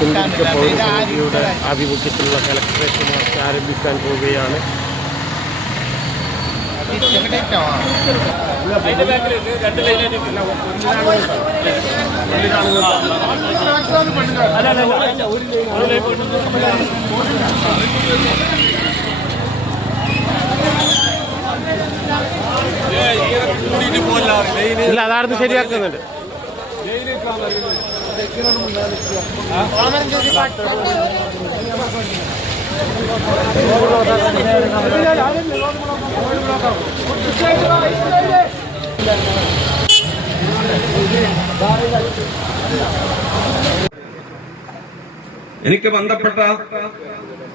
കുന്തിരിക്ക പൗരസമിതിയുടെ ഇത് ആഭിമുഖ്യത്തിലുള്ള collectorate March ആരംഭിക്കാൻ പോവുകയാണ്. ഇല്ല അതാർന്ന് ശരിയാക്കുന്നുണ്ട്. എനിക്ക് ബന്ധപ്പെട്ട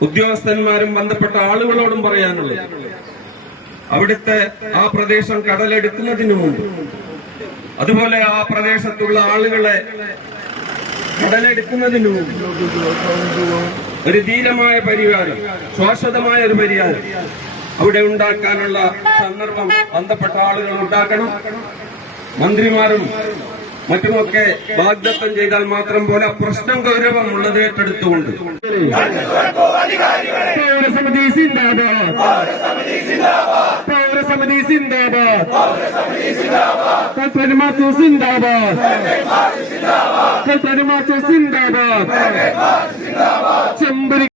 ഉദ്യോഗസ്ഥന്മാരും ബന്ധപ്പെട്ട ആളുകളോടും പറയാനുള്ളത് അവിടുത്തെ ആ പ്രദേശം കടലെടുക്കുന്നതിന് മുമ്പ് അതുപോലെ ആ പ്രദേശത്തുള്ള ആളുകളെ കടലെടുക്കുന്നതിനും ഒരു ധീരമായ പരിഹാരം ശാശ്വതമായ ഒരു പരിഹാരം അവിടെ ഉണ്ടാക്കാനുള്ള സന്ദർഭം ബന്ധപ്പെട്ട ആളുകൾ ഉണ്ടാക്കണം. മന്ത്രിമാരും മറ്റുമൊക്കെ വാഗ്ദത്തം ചെയ്താൽ മാത്രം പോലെ പ്രശ്നം ഗൗരവം ഉള്ളത് ഏറ്റെടുത്തുകൊണ്ട്. പൗരസമിതി സിന്ദാബാദ്. പൗരസമിതി സിന്ദാബാദ്. കൽപ്പന മാറ്റു സിന്ദാബാദ്. കൽപ്പന മാറ്റു സിന്ദാബാദ്. ചെമ്പരി